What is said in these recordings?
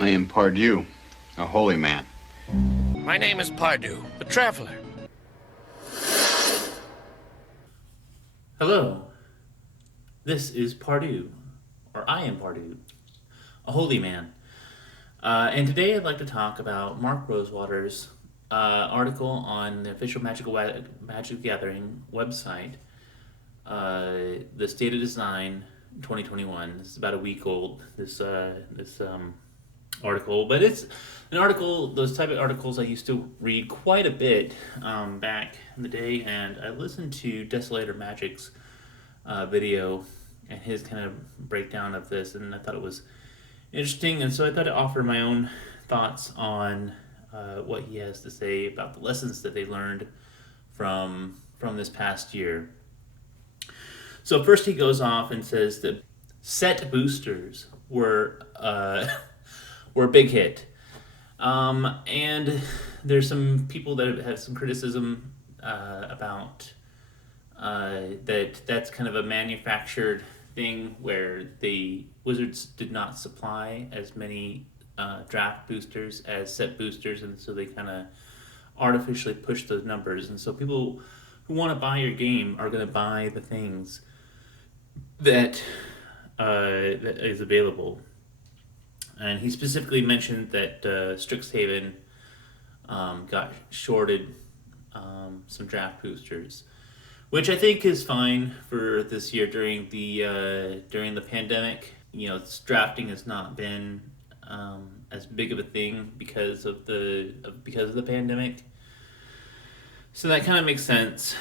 I am Pardieu, a holy man. My name is Pardieu, the traveler. Hello, this is Pardieu, or I am Pardieu, a holy man. And today I'd like to talk about Mark Rosewaters' article on the official Magic the Gathering website, the State of Design 2021. This is about a week old, this article, but it's an article, those type of articles I used to read quite a bit back in the day, and I listened to Desolator Magic's video and his kind of breakdown of this, and I thought it was interesting, and so I thought I'd offer my own thoughts on what he has to say about the lessons that they learned from this past year. So first he goes off and says that set boosters were a big hit. And there's some people that have some criticism about that's kind of a manufactured thing where the Wizards did not supply as many draft boosters as set boosters, and so they kind of artificially push those numbers. And so people who want to buy your game are going to buy the things that is available. And he specifically mentioned that Strixhaven got shorted some draft boosters, which I think is fine for this year during the pandemic. You know, drafting has not been as big of a thing because of the pandemic, so that kind of makes sense.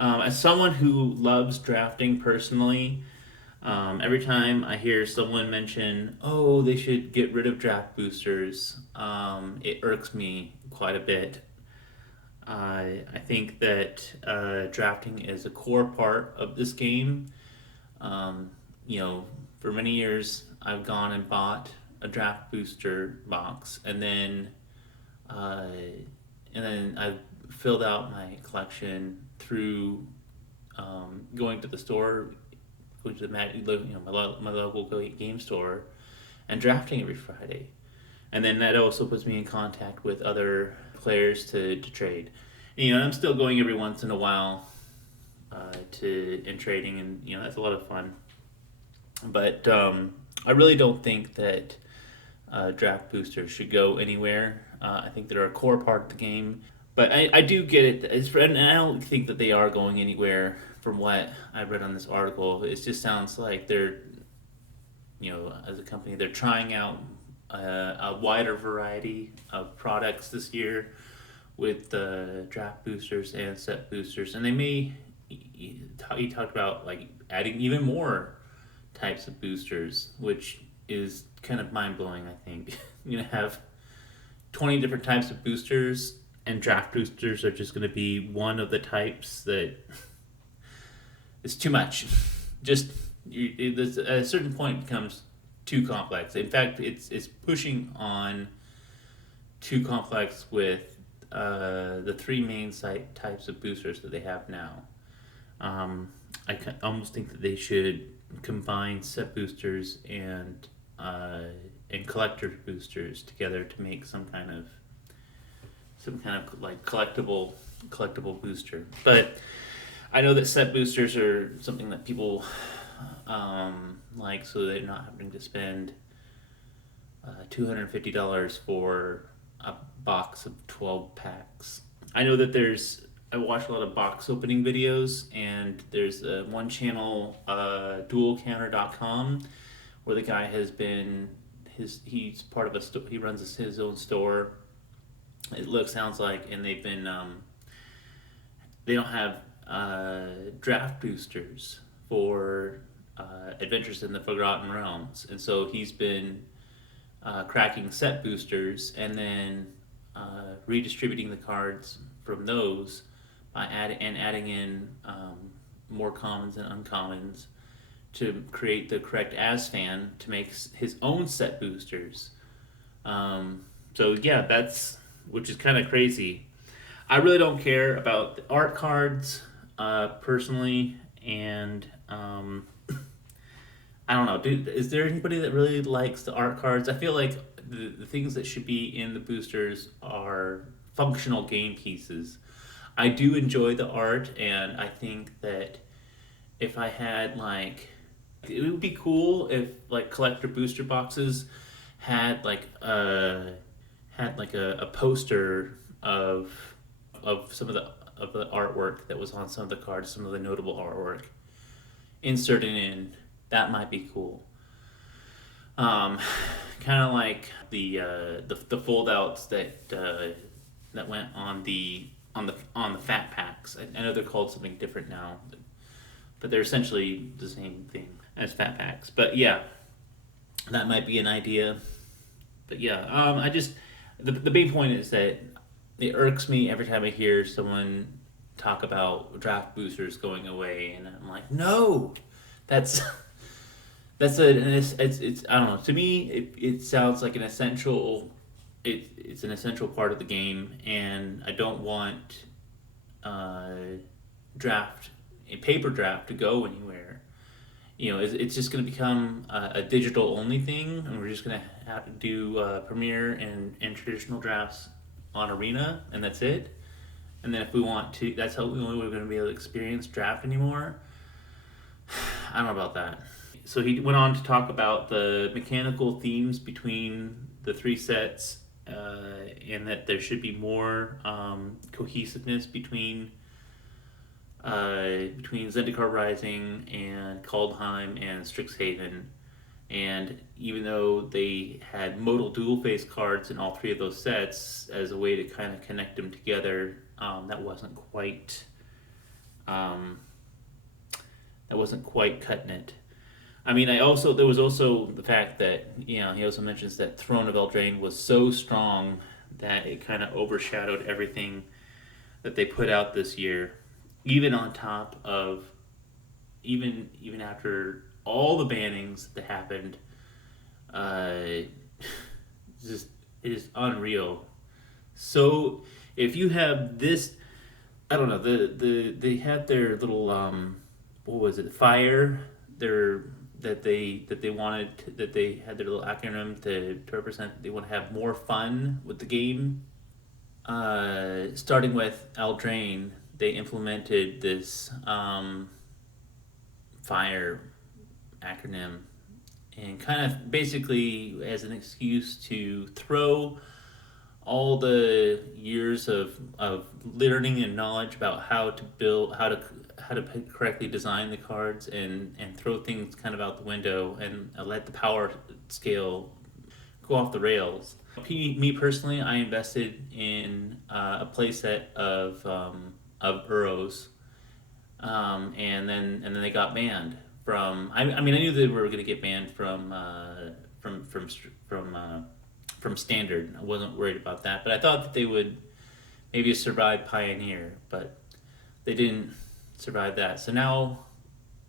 As someone who loves drafting personally, every time I hear someone mention, oh, they should get rid of draft boosters, it irks me quite a bit. I think that drafting is a core part of this game. For many years, I've gone and bought a draft booster box, and then I've filled out my collection through going to the store, going to my local game store, and drafting every Friday, and then that also puts me in contact with other players to trade. And, I'm still going every once in a while in trading, and that's a lot of fun. But I really don't think that draft boosters should go anywhere. I think they're a core part of the game, but I do get it. And I don't think that they are going anywhere. From what I read on this article, it just sounds like they're, as a company, they're trying out a wider variety of products this year with the draft boosters and set boosters, and they may. He talked about like adding even more types of boosters, which is kind of mind blowing. I think have 20 different types of boosters, and draft boosters are just going to be one of the types that. It's too much. Just at a certain point, it becomes too complex. In fact, it's pushing on too complex with the three main types of boosters that they have now. I almost think that they should combine set boosters and collector boosters together to make some kind of like collectible booster, but. I know that set boosters are something that people like, so they're not having to spend $250 for a box of 12 packs. I know that I watch a lot of box opening videos, and there's one channel, dualcounter.com, where the guy has been, he's part of he runs his own store, sounds like, and they've been, they don't have draft boosters for Adventures in the Forgotten Realms, and so he's been cracking set boosters and then redistributing the cards from those by adding in more commons and uncommons to create the correct ASFAN to make his own set boosters. So yeah, which is kind of crazy. I really don't care about the art cards personally, and I don't know. Is there anybody that really likes the art cards? I feel like the things that should be in the boosters are functional game pieces. I do enjoy the art, and I think that if I had like, it would be cool if like collector booster boxes had like a poster of some of the artwork that was on some of the cards, some of the notable artwork inserted in. That might be cool. Kind of like the fold outs that went on the fat packs. I know they're called something different now, but they're essentially the same thing as fat packs. But yeah, that might be an idea. But yeah, I just the main point is that it irks me every time I hear someone talk about draft boosters going away, and I'm like, no, that's it's I don't know. To me, it sounds like an essential. It's an essential part of the game, and I don't want a paper draft to go anywhere. It's just going to become a digital only thing, and we're just going to have to do Premier and traditional drafts on Arena, and that's it. And then if we want to, that's how we're going to be able to experience draft anymore. I don't know about that. So he went on to talk about the mechanical themes between the three sets, and that there should be more cohesiveness between Zendikar Rising and Kaldheim and Strixhaven. And even though they had modal dual face cards in all three of those sets as a way to kind of connect them together, that wasn't quite cutting it. I mean, there was also the fact that, he also mentions that Throne of Eldraine was so strong that it kind of overshadowed everything that they put out this year, even on top of, even after all the bannings that happened. It is unreal. So if you have this, I don't know, they had their little what was it, fire, that they had their little acronym to represent they want to have more fun with the game. Starting with Eldraine, they implemented this fire acronym, and kind of basically as an excuse to throw all the years of learning and knowledge about how to build, how to correctly design the cards, and throw things kind of out the window and let the power scale go off the rails. Me personally, I invested in a playset of Uros, and then they got banned from. I mean, I knew they were going to get banned from Standard. I wasn't worried about that, but I thought that they would maybe survive Pioneer, but they didn't survive that. So now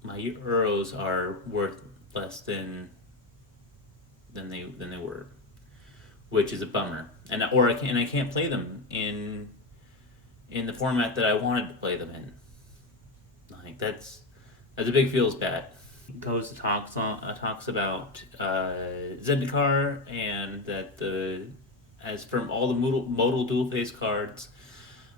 my Uros are worth less than they were, which is a bummer. And I can't play them in the format that I wanted to play them in. Like that's a big feels bad. He goes to talks about Zendikar, and that as from all the modal dual face cards,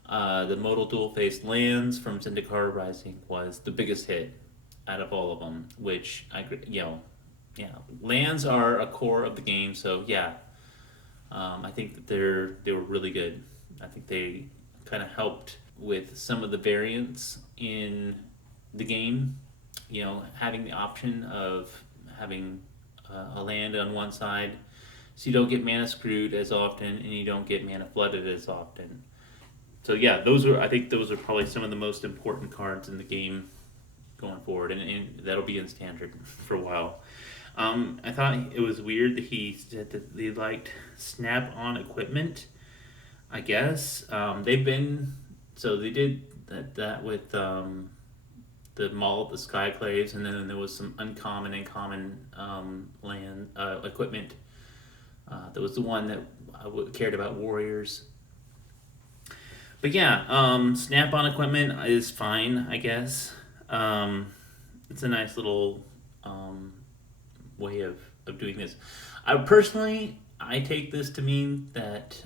the modal dual face lands from Zendikar Rising was the biggest hit out of all of them. Which lands are a core of the game. So yeah, I think that they were really good. I think they kind of helped with some of the variance in the game. Having the option of having a land on one side, so you don't get mana screwed as often, and you don't get mana flooded as often. So yeah, I think those are probably some of the most important cards in the game going forward, and that'll be in Standard for a while. I thought it was weird that he said that they liked snap-on equipment. I guess they did that with the Maul, the Skyclaves, and then there was some uncommon and common land equipment. That was the one that I cared about, Warriors. But yeah, snap-on equipment is fine, I guess. It's a nice little way of doing this. I personally, I take this to mean that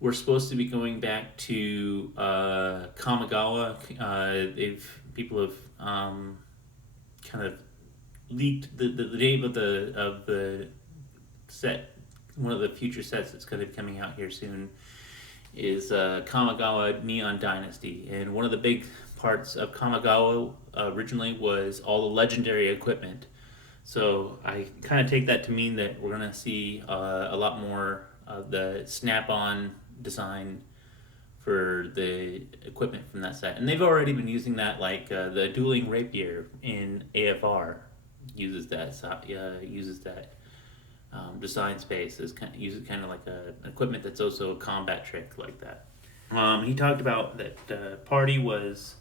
we're supposed to be going back to Kamigawa. People have kind of leaked the name of the set. One of the future sets that's going to be coming out here soon is Kamigawa Neon Dynasty, and one of the big parts of Kamigawa originally was all the legendary equipment. So I kind of take that to mean that we're gonna see a lot more of the snap-on design for the equipment from that set, and they've already been using that. Like the dueling rapier in AFR uses that design space as uses kind of like an equipment that's also a combat trick like that. He talked about that Party was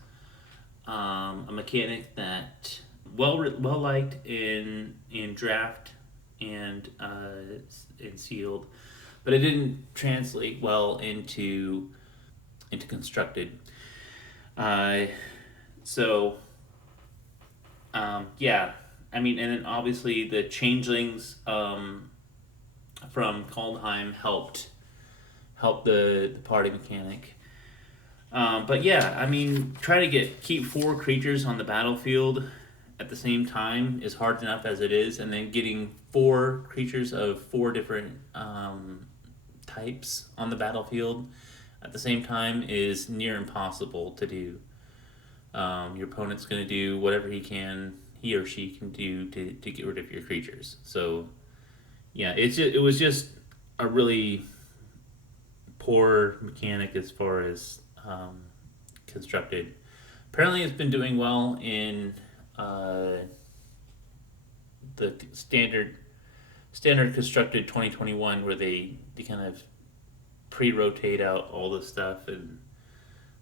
a mechanic that well liked in draft and in sealed, but it didn't translate well into constructed. Uh, so yeah, I mean, and then obviously the changelings from Kaldheim helped the party mechanic. But yeah, I mean, trying to keep four creatures on the battlefield at the same time is hard enough as it is, and then getting four creatures of four different types on the battlefield at the same time is near impossible to do. Your opponent's going to do whatever he or she can do to get rid of your creatures. So yeah, it was just a really poor mechanic as far as constructed. Apparently, it's been doing well in the standard constructed 2021, where they kind of pre-rotate out all the stuff, and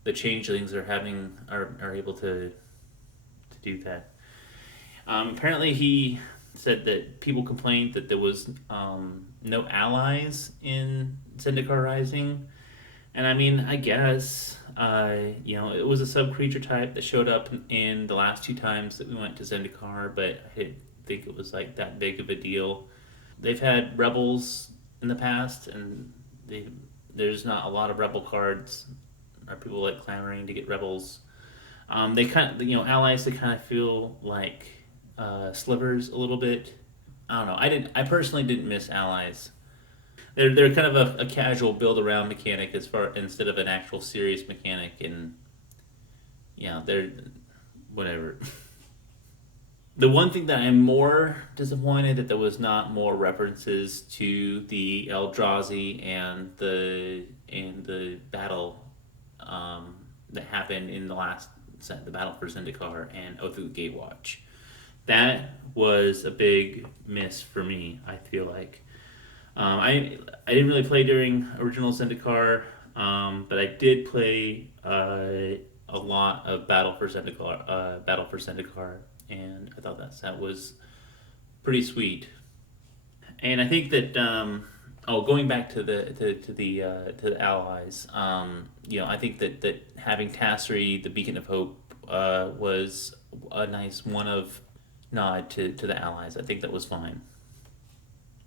the changelings are able to do that. Apparently, he said that people complained that there was no allies in Zendikar Rising, and I mean, I guess it was a sub creature type that showed up in the last two times that we went to Zendikar, but I didn't think it was like that big of a deal. They've had rebels in the past, and there's not a lot of rebel cards, or people like clamoring to get rebels. They kind of allies. They kind of feel like slivers a little bit. I don't know. I personally didn't miss allies. They're kind of a casual build around mechanic as far instead of an actual serious mechanic, and yeah, they're whatever. The one thing that I'm more disappointed that there was not more references to the Eldrazi and the battle that happened in the last set, the battle for Zendikar and Oath of the Gatewatch. That was a big miss for me. I feel like I didn't really play during original Zendikar, but I did play a lot of Battle for Zendikar, and I thought that was pretty sweet. And I think that going back to the allies, I think that having Tassery, the Beacon of Hope, was a nice one of nod to the allies. I think that was fine.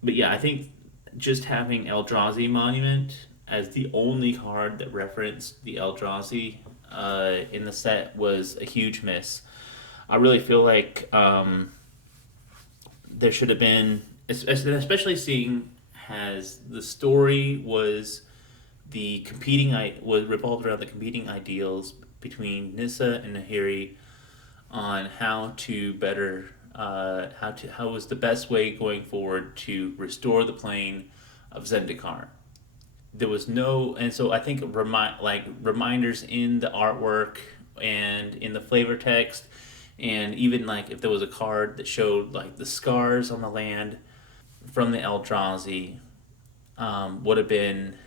But yeah, I think just having Eldrazi Monument as the only card that referenced the Eldrazi in the set was a huge miss. I really feel like there should have been, especially seeing as the story was revolved around the competing ideals between Nissa and Nahiri on how to better how was the best way going forward to restore the plane of Zendikar. There was no, and so I think reminders in the artwork and in the flavor text, and even like if there was a card that showed like the scars on the land from the Eldrazi, would have been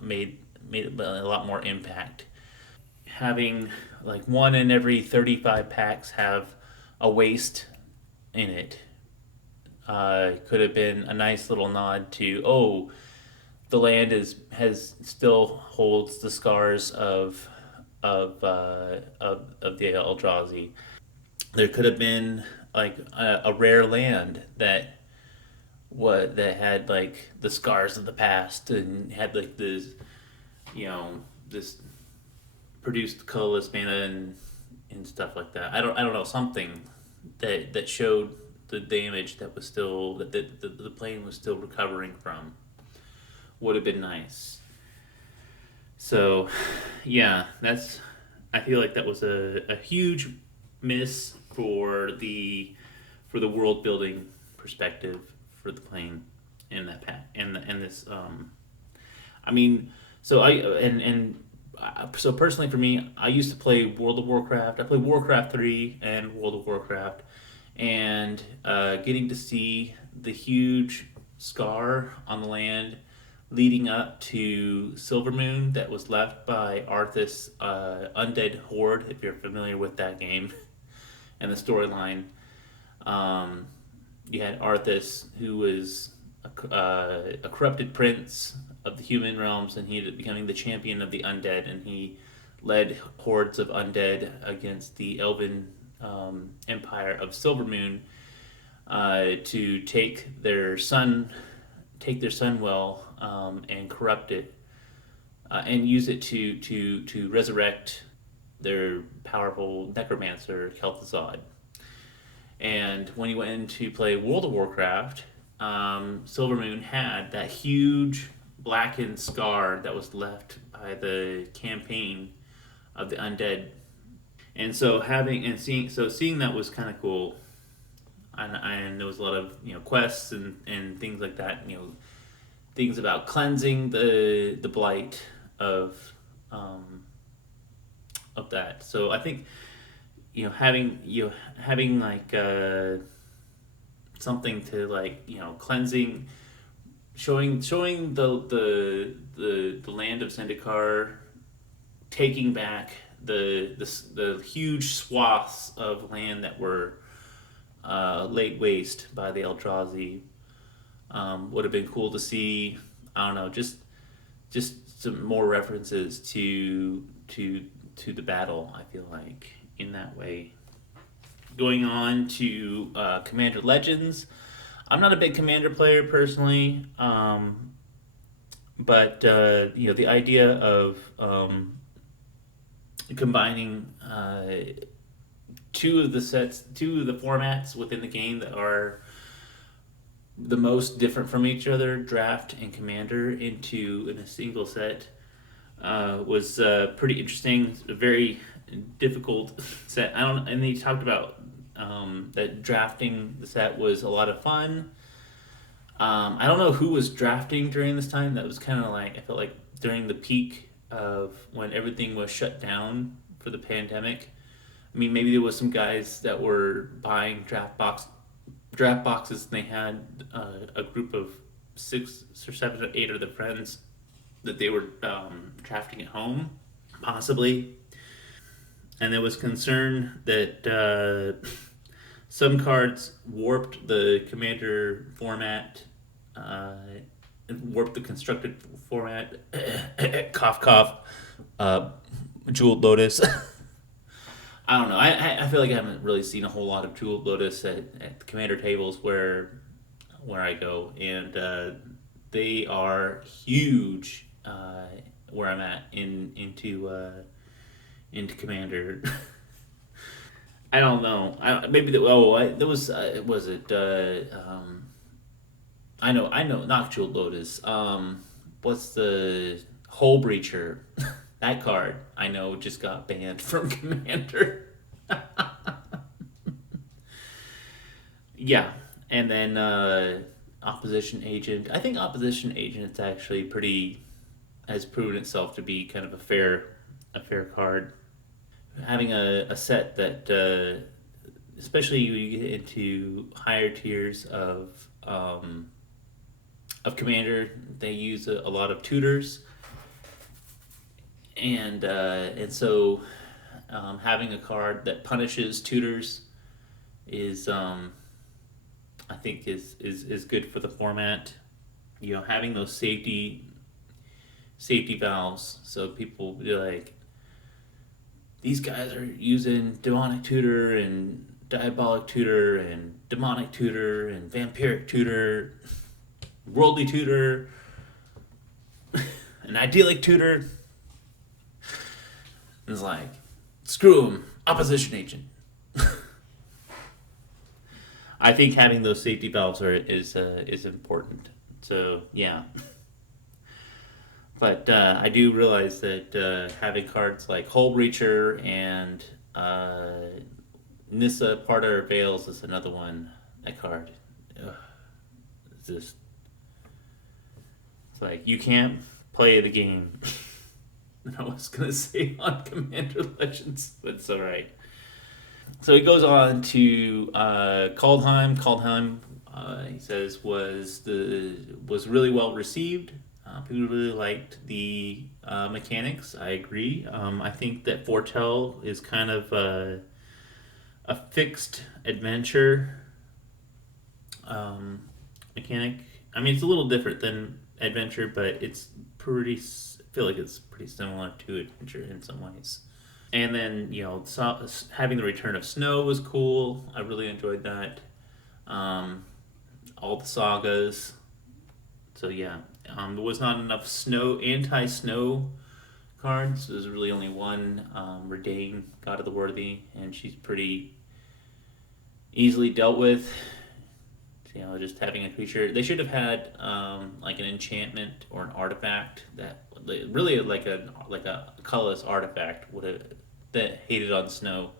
made a lot more impact. Having like one in every 35 packs have a waste in it could have been a nice little nod to, oh, the land has still holds the scars of the Eldrazi. There could have been like a rare land that what that had like the scars of the past and had like this, this produced colorless mana and stuff like that. I don't know, something that showed the damage that was still that the plane was still recovering from would have been nice. So, yeah, that's. I feel like that was a huge miss for the world building perspective for the plane and that and this. I mean, so I and so personally for me, I used to play World of Warcraft. I played Warcraft 3 and World of Warcraft, and getting to see the huge scar on the land leading up to Silvermoon that was left by Arthas' undead horde, if you're familiar with that game and the storyline. Um, you had Arthas, who was a corrupted prince of the human realms, and he ended up becoming the champion of the undead, and he led hordes of undead against the elven empire of Silvermoon to take their sun well and corrupt it and use it to resurrect their powerful necromancer Kel'Thuzad. And when you went in to play World of Warcraft, Silvermoon had that huge blackened scar that was left by the campaign of the undead. And so seeing that was kind of cool. And there was a lot of quests and things like that. Things about cleansing the blight of that. So I think having like something to like cleansing, showing the land of Zendikar, taking back the huge swaths of land that were laid waste by the Eldrazi. Would have been cool to see. I don't know, just some more references to the battle. I feel like in that way. Going on to Commander Legends. I'm not a big Commander player personally, but the idea of combining two of the formats within the game that are the most different from each other, Draft and Commander, in a single set was pretty interesting. A very difficult set. And they talked about that drafting the set was a lot of fun. I don't know who was drafting during this time. That was kind of like, I felt like during the peak of when everything was shut down for the pandemic. I mean, maybe there was some guys that were buying draft boxes, and they had a group of 6 or 7 or 8 of their friends that they were drafting at home, possibly. And there was concern that some cards warped the Commander format, warped the constructed format. Cough, cough. Jeweled Lotus. I don't know. I feel like I haven't really seen a whole lot of Jeweled Lotus at the Commander tables where I go, and they are huge where I'm at into Commander. I don't know. There was was it? I know, not Jeweled Lotus. What's the Hole Breacher? That card, I know, just got banned from Commander. Yeah, and then Opposition Agent. I think Opposition Agent has proven itself to be kind of a fair card. Having a set that, especially when you get into higher tiers of Commander, they use a lot of tutors. And so having a card that punishes tutors is I think is good for the format. Having those safety valves, so people be like, these guys are using demonic tutor and diabolic tutor and demonic tutor and vampiric tutor. worldly tutor, an idyllic tutor. It's like, screw him, opposition agent. I think having those safety valves is important. So yeah, but I do realize that having cards like Hole Breacher and Nissa Part of Our Veils is another one. That card, ugh, it's just it's like you can't play the game. I was gonna say on Commander Legends, but it's all right. So he goes on to Kaldheim. Kaldheim, he says, was really well received. People really liked the mechanics. I agree. I think that Foretell is kind of a fixed adventure mechanic. I mean, it's a little different than adventure, but it's pretty. I feel like it's pretty similar to adventure in some ways. And then having the return of snow was cool. I really enjoyed that. All the sagas. So yeah, there was not enough anti-snow cards. There's really only one, Redain, God of the Worthy, and she's pretty easily dealt with. Just having a creature. They should have had like an enchantment or an artifact that really like a colorless artifact would have that hated on snow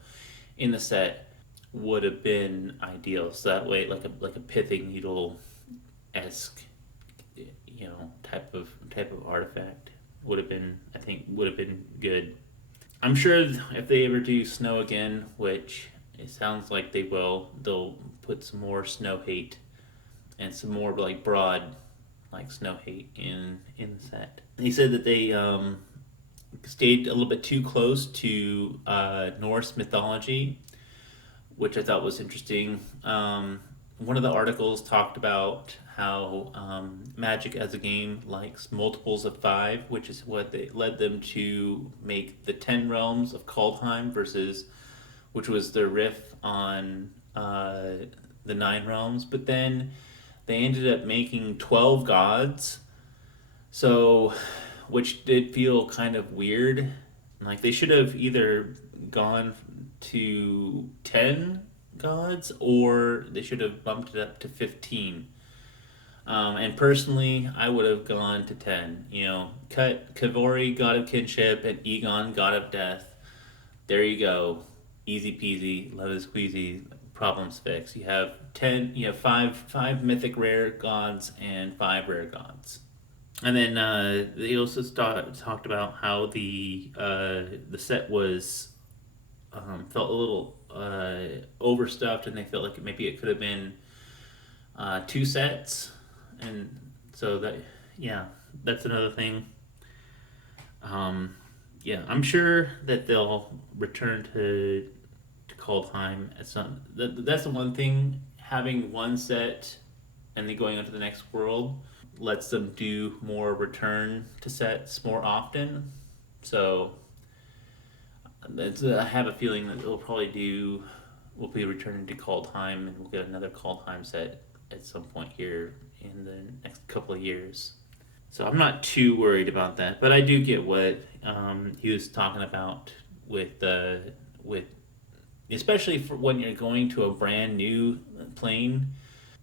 in the set would have been ideal. So that way, like a pithing needle esque, type of artifact would have been good. I'm sure if they ever do snow again, which it sounds like they will, they'll put some more snow hate and some more like broad like snow hate in the set. He said that they stayed a little bit too close to Norse mythology, which I thought was interesting. One of the articles talked about how Magic as a game likes multiples of 5, which is what they led them to make the 10 realms of Kaldheim which was their riff on the 9 realms. But then they ended up making 12 gods, so which did feel kind of weird. Like they should have either gone to 10 gods or they should have bumped it up to 15. And personally, I would have gone to 10. Cut Kavori, God of Kinship, and Egon, God of Death. There you go. Easy peasy, lemon squeezy, problems fixed. You have 10. You have five mythic rare gods and 5 rare gods. And then they also talked about how the set was felt a little overstuffed, and they felt like maybe it could have been 2 sets, and so that's another thing. I'm sure that they'll return to Kaldheim at some. That's the one thing, having one set and then going on to the next world lets them do more return to sets more often. So I have a feeling that we'll be returning to Kaldheim, and we'll get another Kaldheim set at some point here in the next couple of years. So I'm not too worried about that, but I do get what he was talking about with especially for when you're going to a brand new plane.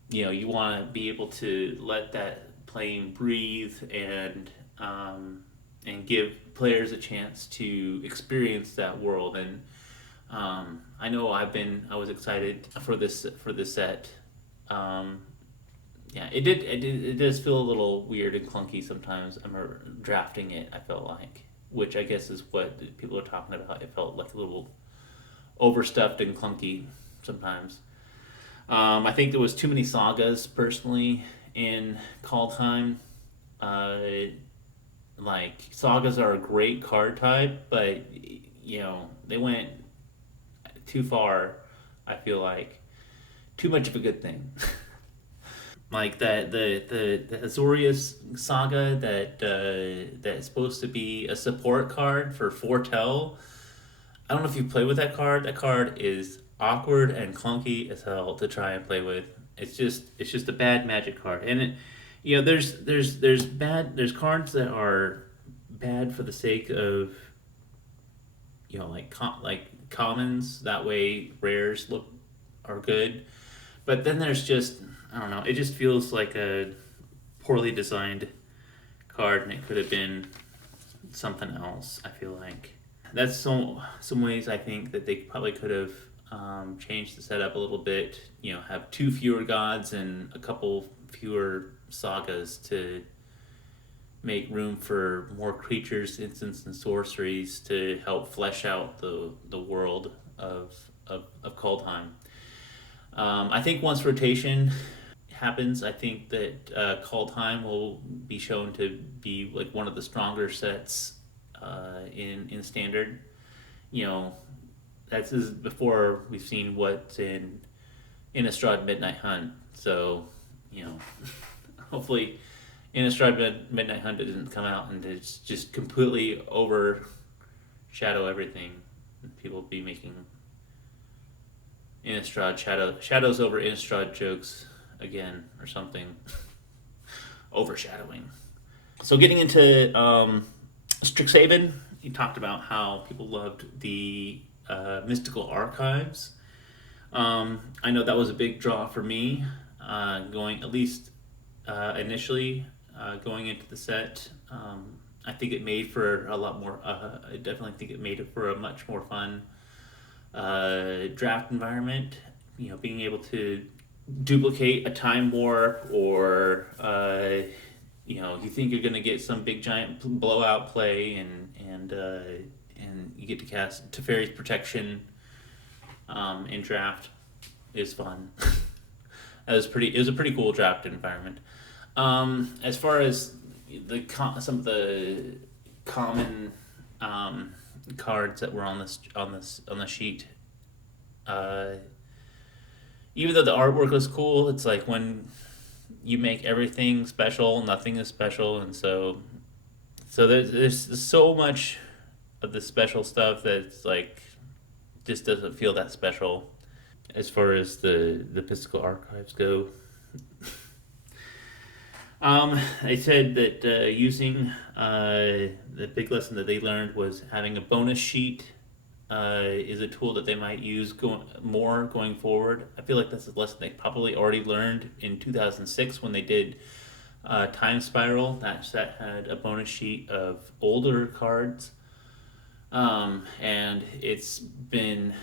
You want to be able to let that plane breathe and give players a chance to experience that world. And I know I was excited for this set. It does feel a little weird and clunky sometimes. I'm drafting it, I felt like, which I guess is what people are talking about. It felt like a little overstuffed and clunky sometimes. I think there was too many sagas personally in Kaldheim. Like, sagas are a great card type, but they went too far. I feel like too much of a good thing. Like that the Azorius saga that's supposed to be a support card for Foretell. I don't know if you play with that card. That card is awkward and clunky as hell to try and play with. It's just a bad Magic card, and there's cards that are bad for the sake of like commons. That way, rares are good. But then there's just, I don't know. It just feels like a poorly designed card, and it could have been something else. I feel like that's some ways I think that they probably could have changed the setup a little bit. Have two fewer gods and a couple fewer sagas to make room for more creatures, instants, and sorceries to help flesh out the world of Kaldheim. I think once rotation happens, I think that Kaldheim will be shown to be like one of the stronger sets in standard. That's before we've seen what's in Innistrad Midnight Hunt. So, hopefully Innistrad Midnight Hunt doesn't come out and it's just completely overshadow everything. People be making Innistrad shadows over Innistrad jokes again or something. Overshadowing. So getting into Strixhaven, you talked about how people loved the mystical archives. I know that was a big draw for me, going at least initially going into the set. I think it made for a lot more. I definitely think it made it for a much more fun draft environment. Being able to duplicate a time warp, or you think you're gonna get some big giant blowout play, and you get to cast Teferi's Protection in draft is fun. It was a pretty cool draft environment. As far as some of the common cards that were on the sheet, even though the artwork was cool, it's like when you make everything special, nothing is special, and so there's so much of the special stuff that's like just doesn't feel that special. As far as the mystical archives go, they said that using the big lesson that they learned was having a bonus sheet is a tool that they might use going forward. I feel like that's a lesson they probably already learned in 2006 when they did Time Spiral. That set had a bonus sheet of older cards, and it's been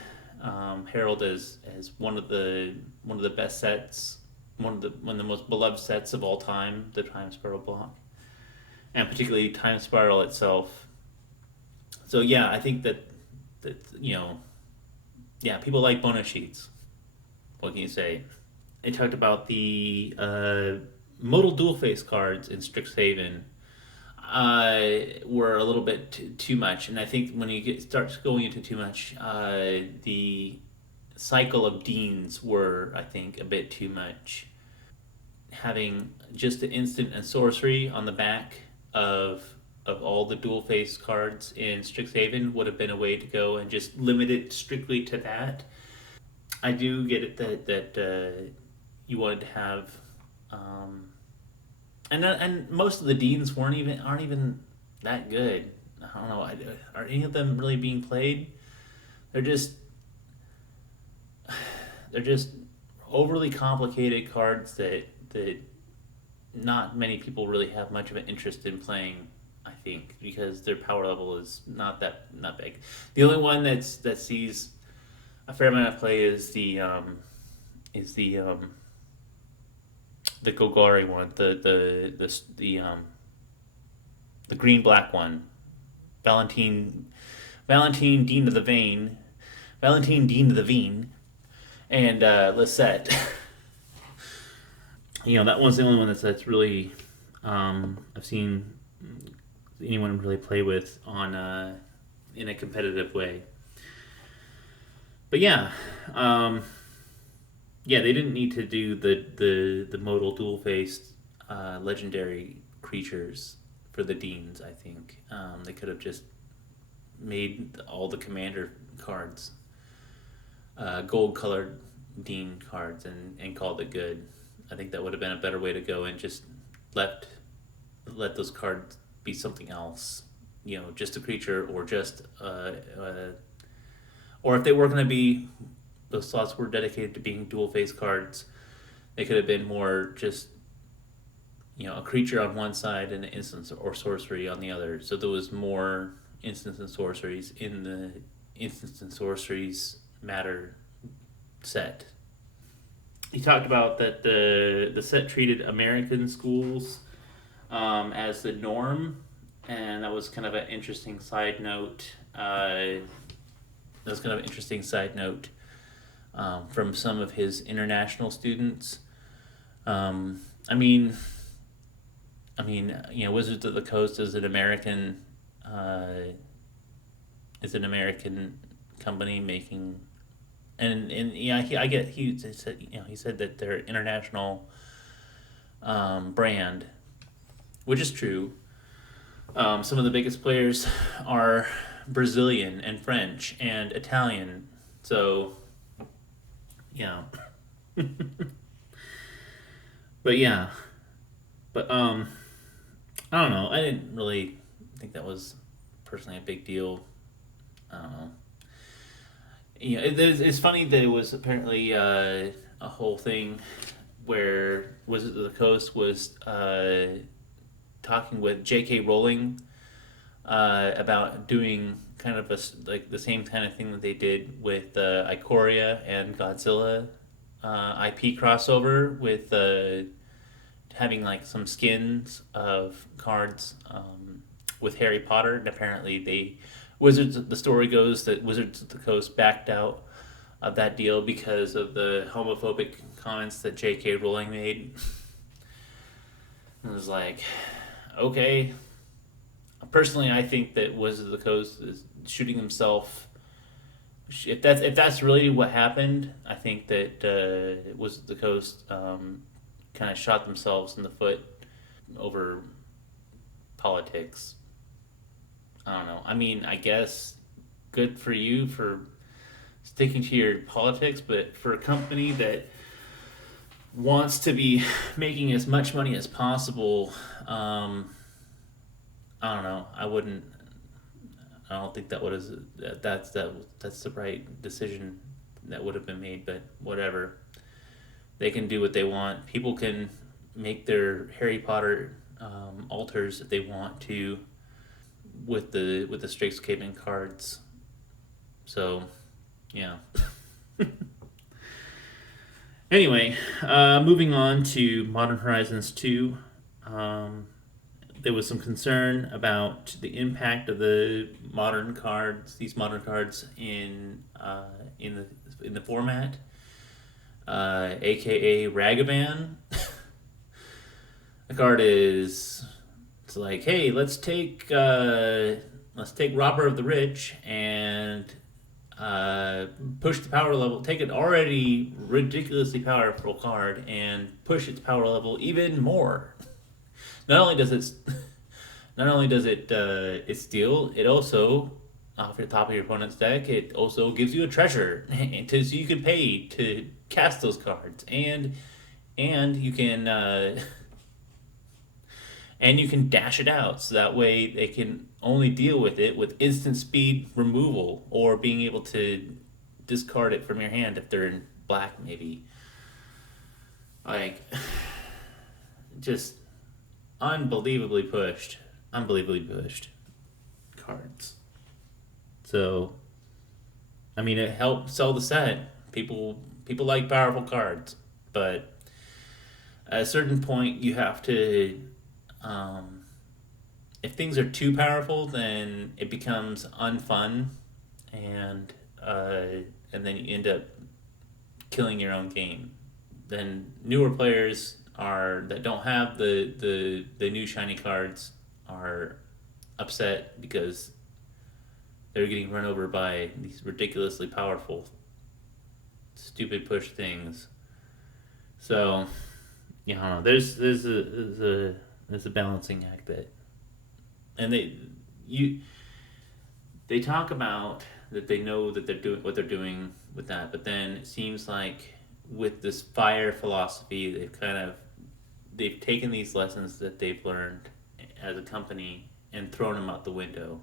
heralded as one of the best sets, one of the most beloved sets of all time, the Time Spiral block, and particularly Time Spiral itself. So yeah, I think that people like bonus sheets. What can you say? They talked about the modal dual face cards in Strixhaven were a little bit too much, and I think when you starts going into too much, the cycle of deans were, I think, a bit too much. Having just the instant and sorcery on the back of all the dual face cards in Strixhaven would have been a way to go, and just limit it strictly to that. I do get it that you wanted to have, and most of the deans aren't even that good. I don't know. Are any of them really being played? They're just overly complicated cards that not many people really have much of an interest in playing. I think because their power level is not big. The only one that sees a fair amount of play is the Golgari one, the green black one, Valentine Dean of the Vein, and Lisette. That one's the only one that's really I've seen anyone really play with on in a competitive way. But they didn't need to do the modal dual faced legendary creatures for the deans. I think they could have just made all the commander cards gold colored dean cards and called it good. I think that would have been a better way to go, and just let those cards be something else, just a creature, or just or if they were going to be, those slots were dedicated to being dual face cards, they could have been more just a creature on one side and an instance or sorcery on the other. So there was more instants and sorceries in the instants and sorceries matter set. He talked about that the set treated American schools as the norm, and that was kind of an interesting side note. From some of his international students. Wizards of the Coast is an American company making, he said that they're international brand, which is true. Some of the biggest players are Brazilian and French and Italian, so yeah. But I don't know. I didn't really think that was personally a big deal. I don't know. It's funny that it was apparently a whole thing where Wizards of the Coast was talking with J.K. Rowling about doing kind of the same kind of thing that they did with Ikoria and Godzilla IP crossover, with having like some skins of cards with Harry Potter, and apparently the story goes that Wizards of the Coast backed out of that deal because of the homophobic comments that J.K. Rowling made. It was like, okay. Personally, I think that Wizards of the Coast is shooting himself. If that's really what happened, I think that Wizards of the Coast kind of shot themselves in the foot over politics. I don't know. I mean, I guess good for you for sticking to your politics, but for a company that wants to be making as much money as possible, I don't know. I don't think that's the right decision that would have been made. But whatever, they can do what they want. People can make their Harry Potter altars if they want to with the Strixhaven cards. So, yeah. Anyway, moving on to Modern Horizons 2. There was some concern about the impact of these modern cards in the format, aka Ragavan. The card it's like, hey, let's take Robber of the Rich and push the power level, take an already ridiculously powerful card and push its power level even more. Not only does it steal, it also, off the top of your opponent's deck, it also gives you a treasure, so you can pay to cast those cards, and you can dash it out, so that way they can only deal with it with instant speed removal, or being able to discard it from your hand if they're in black, maybe. Like, just unbelievably pushed cards. So, I mean, it helped sell the set. People like powerful cards, but at a certain point, you have to. If things are too powerful, then it becomes unfun, and then you end up killing your own game. Then newer players that don't have the new shiny cards are upset because they're getting run over by these ridiculously powerful, stupid push things. So, there's a balancing act and they talk about that they know that they're doing what they're doing with that, but then it seems like with this fire philosophy, they've kind of they've taken these lessons that they've learned as a company and thrown them out the window.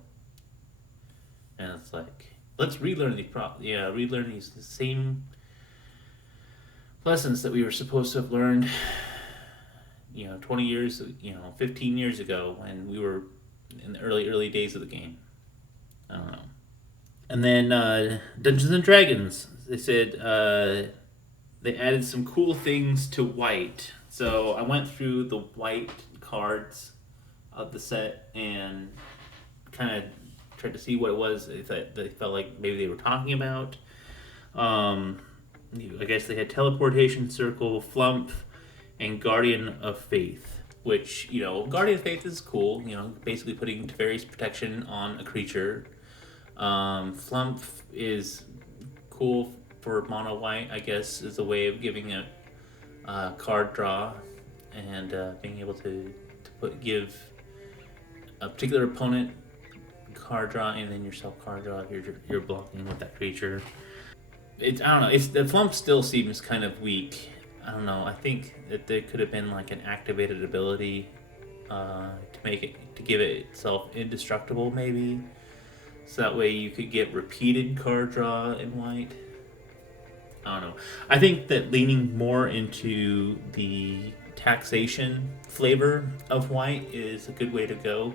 And it's like, let's relearn relearn these same lessons that we were supposed to have learned, 20 years, 15 years ago when we were in the early days of the game. I don't know. And then Dungeons and Dragons, they said they added some cool things to white. So I went through the white cards of the set and kind of tried to see what it was that they felt like maybe they were talking about. I guess they had Teleportation Circle, Flump, and Guardian of Faith. Which, Guardian of Faith is cool. Basically putting Teferi's protection on a creature. Flump is cool for mono white, I guess, is a way of giving it card draw and being able to give a particular opponent card draw and then yourself card draw if you're blocking with that creature. I don't know. The Flump still seems kind of weak. I don't know. I think that there could have been like an activated ability to give it itself indestructible, maybe. So that way you could get repeated card draw in white. I don't know. I think that leaning more into the taxation flavor of white is a good way to go.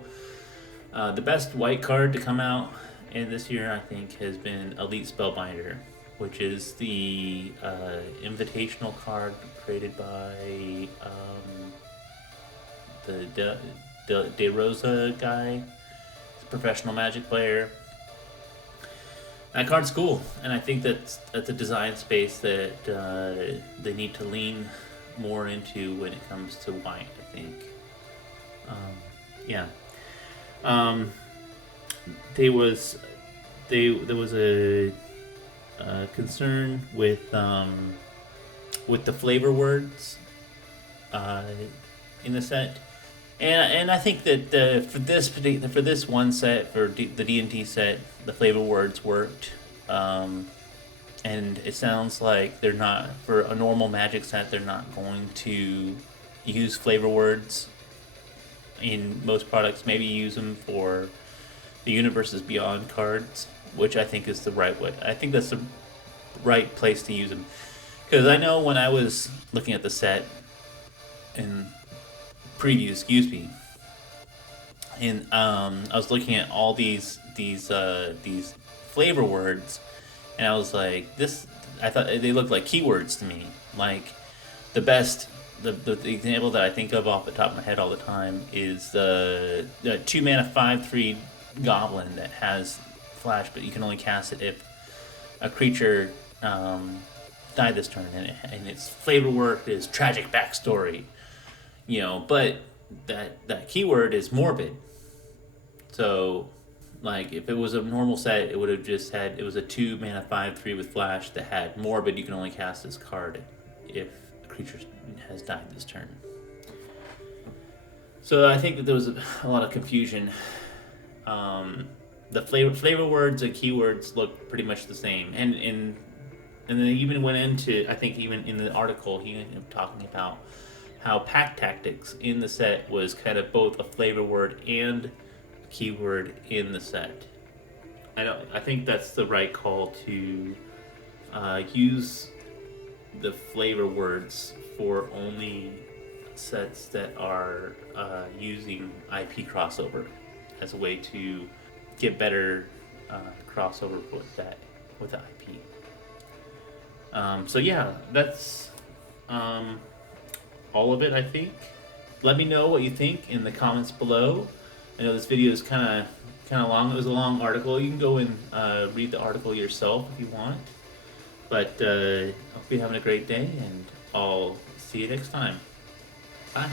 The best white card to come out in this year, I think, has been Elite Spellbinder, which is the invitational card created by the De Rosa guy. He's a professional Magic player. That card's cool, and I think that's a design space that they need to lean more into when it comes to white, I think. There was a concern with the flavor words in the set, and I think that for this one set, for the D&D set, the flavor words worked, and it sounds like they're not, for a normal Magic set, they're not going to use flavor words in most products. Maybe use them for the Universes Beyond cards, which I think is the right way. I think that's the right place to use them. Because I know when I was looking at the set in preview, and I was looking at all these flavor words, and I was like, I thought they looked like keywords to me. Like the example that I think of off the top of my head all the time is the 2-mana 5/3 goblin that has flash, but you can only cast it if a creature died this turn, and its flavor word is tragic backstory, but that keyword is morbid. So, like, if it was a normal set, it would have just had, it was a 2-mana 5/3 with flash that had morbid, you can only cast this card if a creature has died this turn. So I think that there was a lot of confusion. The flavor words and keywords look pretty much the same, and they even went into, I think even in the article, he ended up talking about how pack tactics in the set was kind of both a flavor word and a keyword in the set. I think that's the right call to use the flavor words for only sets that are using IP crossover as a way to get better crossover with the IP. So yeah, that's all of it, I think. Let me know what you think in the comments below. I know this video is kind of long. It was a long article. You can go and read the article yourself if you want. But I hope you're having a great day, and I'll see you next time. Bye.